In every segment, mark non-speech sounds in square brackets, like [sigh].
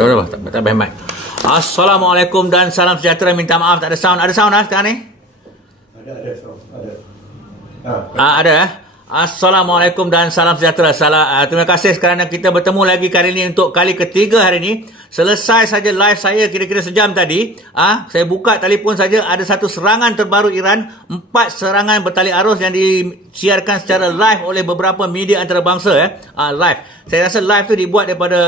Tak apa, tak, tak payah mic. Assalamualaikum dan salam sejahtera. Minta maaf tak ada sound. Ada sound ah sekarang ni? Ada, ada, so, ada. Ha, Ah, ada eh? Assalamualaikum dan salam sejahtera. Salam, uh, terima kasih kerana kita bertemu lagi kali ini untuk kali ketiga hari ini. Selesai saja live saya kira-kira sejam tadi. Ah, saya buka telefon saja ada satu serangan terbaru Iran, empat serangan bertali arus yang disiarkan secara live oleh beberapa media antarabangsa eh. Ah, live. Saya rasa live tu dibuat daripada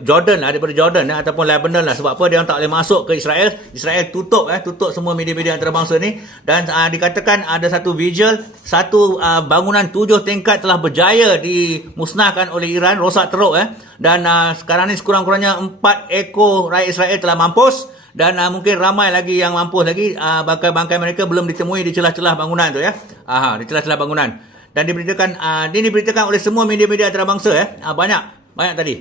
Jordan lah, daripada Jordan eh, ataupun Lebanon lah. Sebab apa dia tak boleh masuk ke Israel. Israel tutup eh, tutup semua media-media antarabangsa ni dan ah, dikatakan ada satu visual satu ah, bangunan tujuh tingkat telah berjaya dimusnahkan oleh Iran, rosak teruk eh. Dan uh, sekarang ni sekurang-kurangnya empat ekor rakyat Israel telah mampus dan uh, mungkin ramai lagi yang mampus lagi uh, bangkai-bangkai mereka belum ditemui di celah-celah bangunan tu ya. Aha, di celah-celah bangunan. Dan diberitakan uh, ini diberitakan oleh semua media-media antarabangsa ya. Uh, banyak, banyak tadi.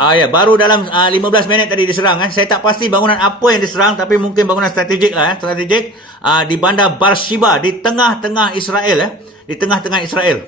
Ah ya, baru dalam uh, 15 minit tadi diserang eh. Saya tak pasti bangunan apa yang diserang tapi mungkin bangunan strategik lah eh, strategik uh, di bandar Beersheba di tengah-tengah Israel eh, di tengah-tengah Israel.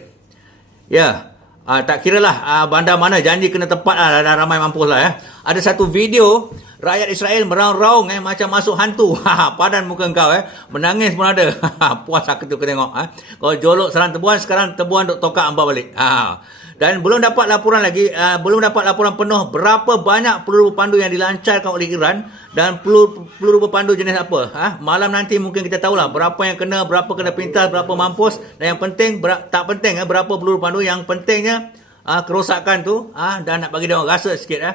Ya. Uh, tak kira lah uh, bandar mana janji kena tepat lah ramai mampus lah eh. Ada satu video rakyat Israel meraung-raung eh macam masuk hantu. [laughs] Ha, Padan muka kau eh. Menangis pun ada. [laughs] Puas aku tu tengok eh. Kalau jolok serang tebuan sekarang tebuan duk tokak hamba balik. Ha. Dan belum dapat laporan lagi, uh, belum dapat laporan penuh berapa banyak peluru berpandu yang dilancarkan oleh Iran dan peluru, peluru berpandu jenis apa. Ha? Malam nanti mungkin kita tahulah berapa yang kena, berapa kena pintas, berapa mampus dan yang penting, ber- tak penting eh, berapa peluru berpandu. Yang pentingnya uh, kerosakan tu uh, dan nak bagi dia rasa sikit. Eh.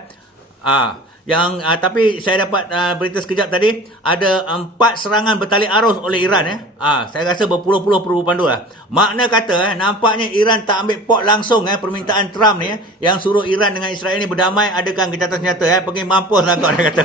Uh, yang uh, tapi saya dapat uh, berita sekejap tadi ada empat serangan bertali arus oleh Iran eh. Ah saya rasa berpuluh-puluh peluru pandu lah. Makna kata eh, nampaknya Iran tak ambil pot langsung eh permintaan Trump ni eh, yang suruh Iran dengan Israel ni berdamai adakan gencatan senjata eh pergi mampus lah kau [laughs] dia kata.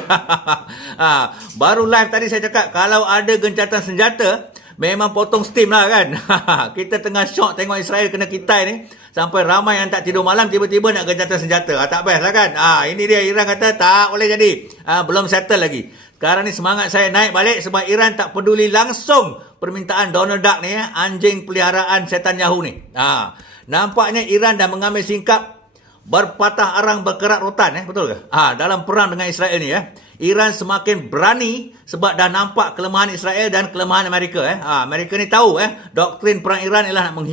[laughs] ah baru live tadi saya cakap kalau ada gencatan senjata Memang potong steam lah kan. [laughs] kita tengah shock tengok Israel kena kitai ni. Sampai ramai yang tak tidur malam tiba-tiba nak gencatan senjata. Ah, tak best lah kan. Ah, ini dia Iran kata tak boleh jadi. Ah, belum settle lagi. Sekarang ni semangat saya naik balik sebab Iran tak peduli langsung permintaan Donald Duck ni. Eh, anjing peliharaan setan Yahoo ni. Ah, nampaknya Iran dah mengambil singkap berpatah arang berkerak rotan eh betul ke ah dalam perang dengan Israel ni eh Iran semakin berani sebab dah nampak kelemahan Israel dan kelemahan Amerika eh. Ah Amerika ni tahu eh doktrin perang Iran ialah nak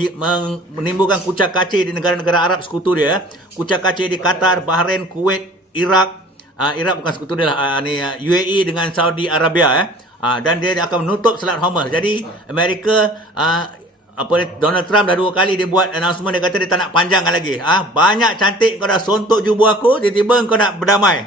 menimbulkan kucak kacir di negara-negara Arab sekutu dia eh. kucak kacir di Qatar Bahrain Kuwait Iraq. Ah Iraq bukan sekutu dia lah. Ah, ni ah, UAE dengan Saudi Arabia eh. Ah dan dia akan menutup Selat Hormuz. Jadi Amerika ah, apa ni Donald Trump dah dua kali dia buat announcement dia kata dia tak nak panjangkan lagi. Ah banyak cantik kau dah sontok jubu aku tiba-tiba kau nak berdamai.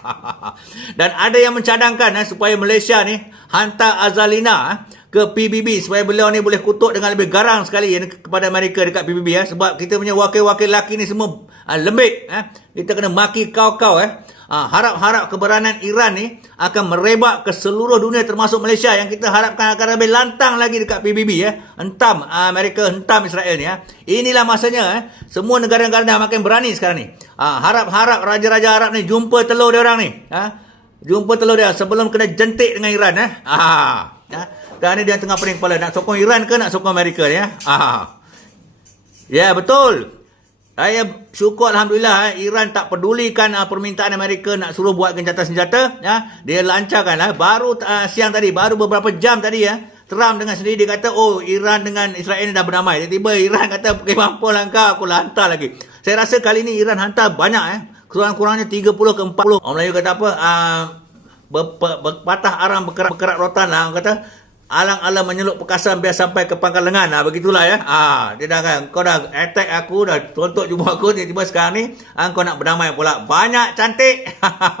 [laughs] Dan ada yang mencadangkan eh, supaya Malaysia ni hantar Azalina eh, ke PBB supaya beliau ni boleh kutuk dengan lebih garang sekali eh, kepada Amerika dekat PBB eh sebab kita punya wakil-wakil lelaki ni semua ah, lembik eh. Kita kena maki kau-kau eh. Ah, harap-harap keberanian Iran ni akan merebak ke seluruh dunia termasuk Malaysia yang kita harapkan akan lebih lantang lagi dekat PBB ya. Hentam ah, Amerika, hentam Israel ni ya. Inilah masanya eh. Semua negara-negara dah makin berani sekarang ni. Ah, harap-harap raja-raja Arab ni jumpa telur dia orang ni. Ha? Jumpa telur dia sebelum kena jentik dengan Iran eh. Ya. Dan ni dia tengah pening kepala nak sokong Iran ke nak sokong Amerika ni ya. Ah. Ya betul. Saya syukur Alhamdulillah eh, Iran tak pedulikan uh, permintaan Amerika nak suruh buat gencatan senjata. Ya. Dia lancarkan lah. Baru uh, siang tadi, baru beberapa jam tadi ya. Trump dengan sendiri dia kata, oh Iran dengan Israel ni dah berdamai. Tiba-tiba Iran kata, okay, mampu kau, aku hantar lagi. Saya rasa kali ni Iran hantar banyak eh. Kurang-kurangnya 30 ke 40. Orang Melayu kata apa? Uh, ber, ber, berpatah arang berkerak, berkerak rotan lah. Orang kata, alang-alang menyelup pekasan biar sampai ke pangkal lengan lah begitulah ya. Ah dia dah kan kau dah attack aku dah tontok jumpa aku tiba-tiba sekarang ni ah, kau nak berdamai pula. Banyak cantik.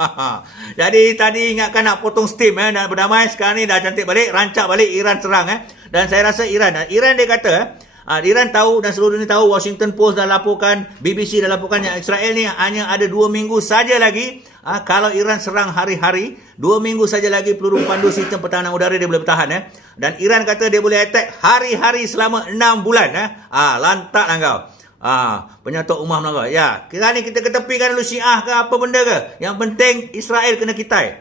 [laughs] Jadi tadi ingatkan nak potong steam eh nak berdamai. Sekarang ni dah cantik balik rancak balik Iran serang eh. Dan saya rasa Iran Iran dia kata eh, Ah, Iran tahu dan seluruh dunia tahu Washington Post dah laporkan, BBC dah laporkan yang Israel ni hanya ada dua minggu saja lagi. Ah, kalau Iran serang hari-hari, dua minggu saja lagi peluru pandu sistem pertahanan udara dia boleh bertahan eh. Dan Iran kata dia boleh attack hari-hari selama enam bulan eh. Ah, lantak lah kau. Ah, penyatuk umah Melaka. Ya, kira ni kita ketepikan dulu Syiah ke apa benda ke. Yang penting Israel kena kitai.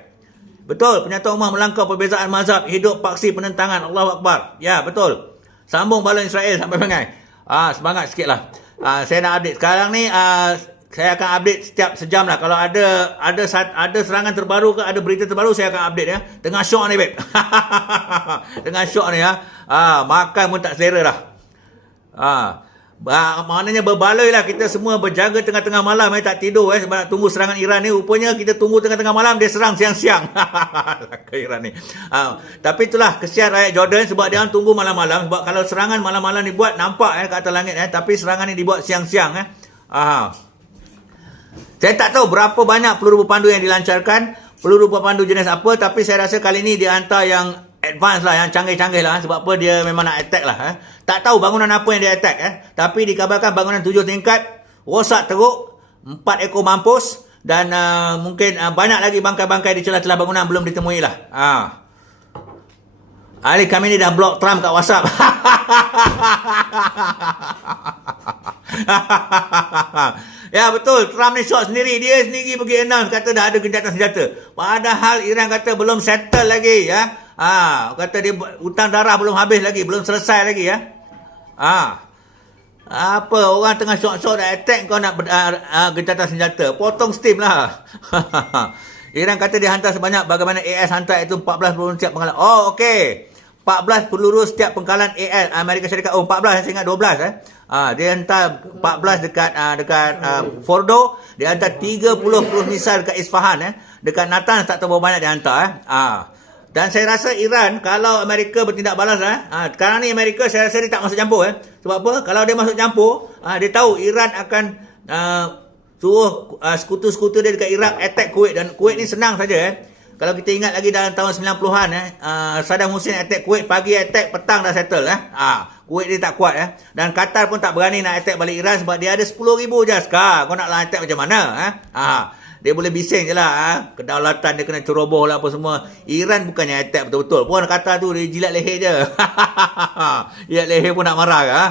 Betul, penyatuk umah melangkau perbezaan mazhab, hidup paksi penentangan. Allahu Akbar. Ya, betul. Sambung balon Israel sampai [laughs] pengai. Ah, semangat sikit lah. Ah, saya nak update. Sekarang ni, ah, saya akan update setiap sejam lah. Kalau ada ada ada serangan terbaru ke ada berita terbaru saya akan update ya. Tengah syok ni babe. [laughs] Tengah syok ni ya. Ah, makan pun tak selera dah. Ah, Ba- maknanya berbaloi lah kita semua berjaga tengah-tengah malam eh tak tidur eh sebab nak tunggu serangan Iran ni rupanya kita tunggu tengah-tengah malam dia serang siang-siang ke [laughs] Iran ni ha, tapi itulah kesian rakyat Jordan sebab dia tunggu malam-malam sebab kalau serangan malam-malam dibuat nampak eh kat atas langit eh tapi serangan ni dibuat siang-siang eh ha. Saya tak tahu berapa banyak peluru berpandu yang dilancarkan, peluru berpandu jenis apa, tapi saya rasa kali ni dia hantar yang advance lah, yang canggih-canggih lah. Sebab apa dia memang nak attack lah. Eh. Tak tahu bangunan apa yang dia attack. Eh. Tapi dikabarkan bangunan tujuh tingkat, rosak teruk, empat ekor mampus, dan uh, mungkin uh, banyak lagi bangkai-bangkai di celah-celah bangunan belum ditemui lah. Ha. Ali kami ni dah block Trump kat WhatsApp. [laughs] [laughs] ya betul, Trump ni shot sendiri. Dia sendiri pergi announce kata dah ada gencatan senjata. Padahal Iran kata belum settle lagi ya. Ha, kata dia hutang darah belum habis lagi, belum selesai lagi ya. Ha. Apa orang tengah shot-shot dah attack kau nak uh, uh, gencatan senjata. Potong steam lah. [laughs] Iran kata dia hantar sebanyak bagaimana AS hantar itu 14 peluru setiap pengkalan. Oh okey. 14 peluru setiap pengkalan AS Amerika Syarikat. Oh 14 saya ingat 12 eh. Ah dia hantar 14 dekat uh, dekat uh, Fordo, dia hantar 30 peluru misal dekat Isfahan eh. Dekat Natanz tak tahu banyak dia hantar eh. Ah dan saya rasa Iran kalau Amerika bertindak balas eh, ha, sekarang ni Amerika saya rasa dia tak masuk campur eh. Sebab apa? Kalau dia masuk campur, ha, dia tahu Iran akan uh, suruh uh, sekutu-sekutu dia dekat Iraq attack Kuwait dan Kuwait ni senang saja eh. Kalau kita ingat lagi dalam tahun 90-an eh, uh, Saddam Hussein attack Kuwait pagi attack petang dah settle eh. Ha, Kuwait dia tak kuat eh. Dan Qatar pun tak berani nak attack balik Iran sebab dia ada 10,000 je sekarang. Kau nak lah attack macam mana eh? Ha. Dia boleh bising je lah. Ha? Kedaulatan dia kena ceroboh lah apa semua. Iran bukannya attack betul-betul. Pun kata tu dia jilat leher je. [laughs] jilat leher pun nak marah ke? Ha?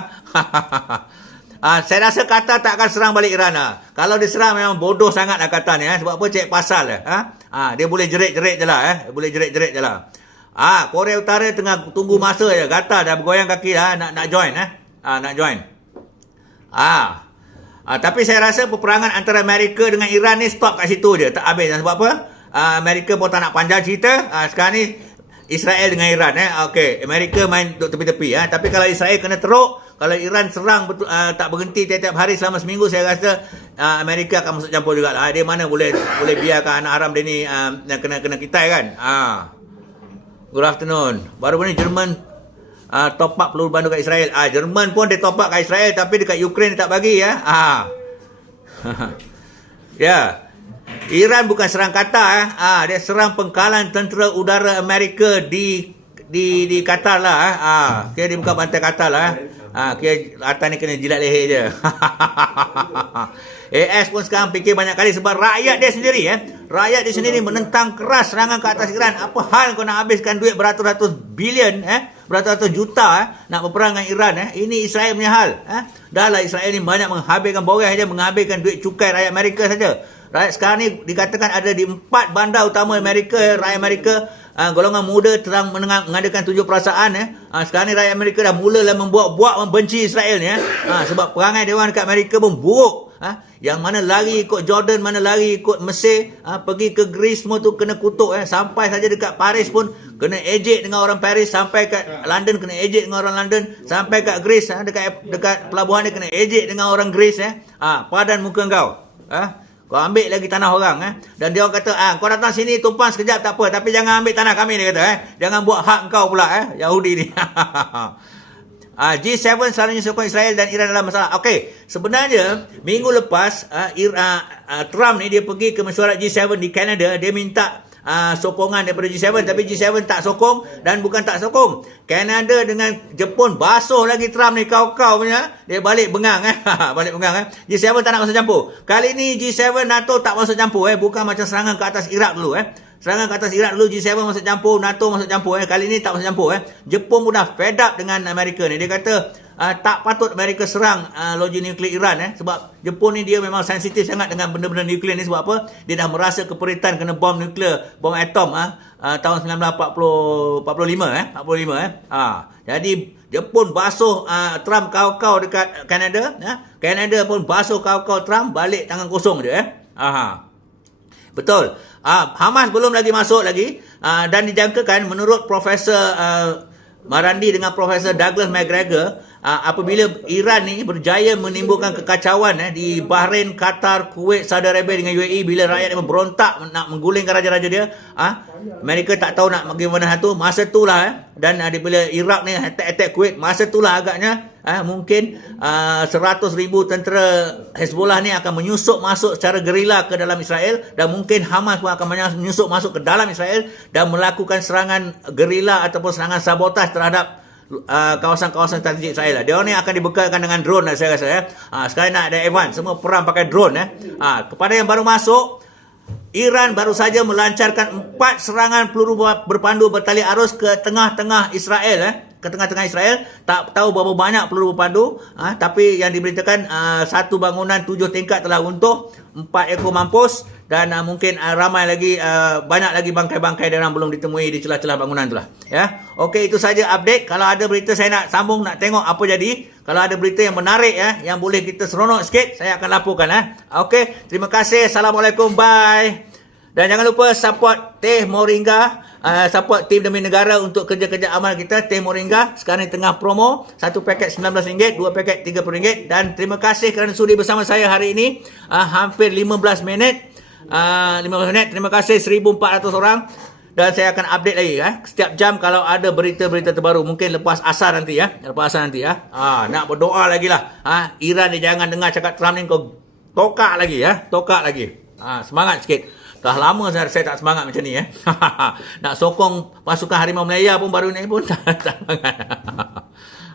[laughs] ha, saya rasa Qatar tak akan serang balik Iran lah. Kalau dia serang memang bodoh sangat lah Qatar ni. Ha? Sebab apa cek pasal lah. Ha? Ha, dia boleh jerit-jerit je lah. Eh? Boleh jerit-jerit je lah. Ha, Korea Utara tengah tunggu masa je. Qatar dah bergoyang kaki lah. Nak, nak join. Eh? Ha, nak join. Ah, Ah, tapi saya rasa peperangan antara Amerika dengan Iran ni stop kat situ je. Tak habis. Sebab apa? Ah, Amerika pun tak nak panjang cerita. Ah, sekarang ni Israel dengan Iran. Eh. Okey, Amerika main tepi-tepi. Eh. Tapi kalau Israel kena teruk, kalau Iran serang betul, ah, tak berhenti tiap-tiap hari selama seminggu, saya rasa ah, Amerika akan masuk campur juga. Ah, dia mana boleh boleh biarkan anak haram dia ni ah, kena kena kita kan? Ah. Good afternoon. Baru ni Jerman uh, top up peluru bandu kat Israel. Ah, Jerman pun dia top up kat Israel tapi dekat Ukraine dia tak bagi ya. Ah. [laughs] ya. Iran bukan serang Qatar eh. Ah, dia serang pengkalan tentera udara Amerika di di di Qatar lah eh. Ah, dia buka pantai Qatar lah eh. Ah, kira atas ni kena jilat leher je. [laughs] AS pun sekarang fikir banyak kali sebab rakyat dia sendiri eh. Rakyat dia sendiri menentang keras serangan ke atas Iran. Apa hal kau nak habiskan duit beratus-ratus bilion eh? Beratus-ratus juta eh? Nak berperang dengan Iran eh? Ini Israel punya hal eh? Dah lah Israel ni banyak menghabiskan boreh saja, menghabiskan duit cukai rakyat Amerika saja. Rakyat sekarang ni dikatakan ada di empat bandar utama Amerika, rakyat Amerika uh, golongan muda terang menengah, mengadakan tujuh perasaan eh. Uh, sekarang ni rakyat Amerika dah mulalah membuat-buat membenci Israel ni eh. Uh, sebab perangai dewan dekat Amerika pun buruk. Ha? Yang mana lari ikut Jordan, mana lari ikut Mesir, ha? pergi ke Greece semua tu kena kutuk. Eh? Sampai saja dekat Paris pun kena ejek dengan orang Paris. Sampai kat London kena ejek dengan orang London. Sampai kat Greece, ha? dekat dekat pelabuhan dia kena ejek dengan orang Greece. Eh? Ha? Padan muka kau. Ha? Kau ambil lagi tanah orang. Eh? Dan dia orang kata, ah, kau datang sini tumpang sekejap tak apa. Tapi jangan ambil tanah kami, dia kata. Eh? Jangan buat hak kau pula, eh? Yahudi ni. [laughs] Uh, G7 selalunya sokong Israel dan Iran dalam masalah. Okey, sebenarnya minggu lepas uh, uh, uh, Trump ni dia pergi ke mesyuarat G7 di Canada, dia minta uh, sokongan daripada G7 tapi G7 tak sokong dan bukan tak sokong. Canada dengan Jepun basuh lagi Trump ni kau-kau punya. Dia balik bengang eh. [laughs] balik bengang eh. G7 tak nak masuk campur. Kali ni G7 NATO tak masuk campur eh. Bukan macam serangan ke atas Iraq dulu eh. Serangan ke atas Iraq dulu G7 masuk campur, NATO masuk campur eh. Kali ni tak masuk campur eh. Jepun pun dah fed up dengan Amerika ni. Dia kata uh, tak patut Amerika serang uh, loji nuklear Iran eh sebab Jepun ni dia memang sensitif sangat dengan benda-benda nuklear ni sebab apa? Dia dah merasa keperitan kena bom nuklear, bom atom ah uh, tahun 1940 45 eh 45 eh. Ha. Jadi Jepun basuh uh, Trump kau-kau dekat Kanada. Ya? Kanada pun basuh kau-kau Trump balik tangan kosong je. Eh? Aha. Betul. Uh, Hamas belum lagi masuk lagi. Uh, dan dijangkakan menurut Profesor uh, Marandi dengan Profesor Douglas McGregor, uh, apabila Iran ni berjaya menimbulkan kekacauan eh, di Bahrain, Qatar, Kuwait, Saudi Arabia dengan UAE bila rakyat dia berontak nak menggulingkan raja-raja dia, ah, Amerika tak tahu nak bagaimana satu, masa itulah eh, dan uh, bila Iraq ni attack-attack Kuwait, masa itulah agaknya ah, mungkin uh, 100 ribu tentera Hezbollah ni akan menyusup masuk secara gerila ke dalam Israel dan mungkin Hamas pun akan menyusup masuk ke dalam Israel dan melakukan serangan gerila ataupun serangan sabotaj terhadap uh, kawasan-kawasan strategik Israel. Dia orang ni akan dibekalkan dengan drone lah saya rasa ya. Ha, sekarang nak ada advance, semua perang pakai drone ya. Ha, kepada yang baru masuk, Iran baru saja melancarkan empat serangan peluru berpandu bertali arus ke tengah-tengah Israel eh ke tengah-tengah Israel tak tahu berapa banyak peluru berpandu ah tapi yang diberitakan ah, satu bangunan tujuh tingkat telah runtuh empat ekor mampus dan ah, mungkin ah, ramai lagi ah, banyak lagi bangkai-bangkai orang belum ditemui di celah-celah bangunan itulah ya. Okey itu saja update. Kalau ada berita saya nak sambung nak tengok apa jadi. Kalau ada berita yang menarik ya yang boleh kita seronok sikit saya akan laporkan ya. Okey terima kasih. Assalamualaikum. Bye. Dan jangan lupa support Teh Moringa, uh, support tim demi negara untuk kerja-kerja amal kita Teh Moringa. Sekarang tengah promo, satu paket RM19, dua paket RM30 dan terima kasih kerana sudi bersama saya hari ini. Uh, hampir 15 minit. Uh, 15 minit. Terima kasih 1400 orang dan saya akan update lagi ya. Setiap jam kalau ada berita-berita terbaru mungkin lepas asar nanti ya. Lepas asar nanti ya. Ah nak berdoa lagi lah. Ha, Iran ni jangan dengar cakap Trump ni kau tokak lagi ya. Tokak lagi. Ah semangat sikit. Dah lama saya, saya tak semangat macam ni eh. [laughs] Nak sokong pasukan Harimau Melaya pun baru ni pun [laughs] tak, semangat.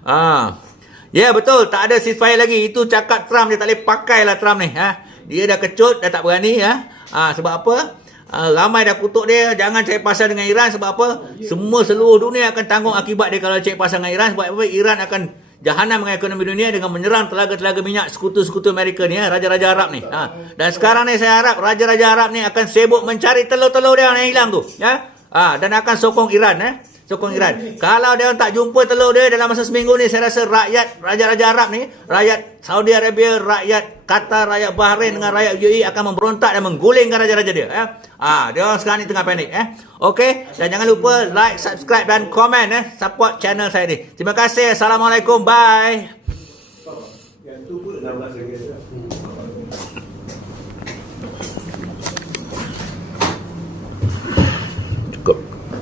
ah. [laughs] Ya betul, tak ada ceasefire lagi. Itu cakap Trump dia tak boleh pakai lah Trump ni. Ha? Dia dah kecut, dah tak berani. Ha? Ah, sebab apa? Uh, ramai dah kutuk dia jangan cari pasal dengan Iran sebab apa semua seluruh dunia akan tanggung akibat dia kalau cari pasal dengan Iran sebab apa Iran akan jahanam dengan ekonomi dunia dengan menyerang telaga-telaga minyak sekutu-sekutu Amerika ni, ha, raja-raja Arab ni. Ha. Dan sekarang ni saya harap raja-raja Arab ni akan sibuk mencari telur-telur dia yang hilang tu. Ya? Ha. Dan akan sokong Iran. Eh? Sokong Iran. Kalau dia tak jumpa telur dia dalam masa seminggu ni, saya rasa rakyat raja-raja Arab ni, rakyat Saudi Arabia, rakyat Qatar, rakyat Bahrain dengan rakyat UAE akan memberontak dan menggulingkan raja-raja dia. Ya? Ha. Dia orang sekarang ni tengah panik. Eh? Okey, dan jangan lupa like, subscribe dan komen eh support channel saya ni. Terima kasih. Assalamualaikum. Bye. Yang tu pun RM16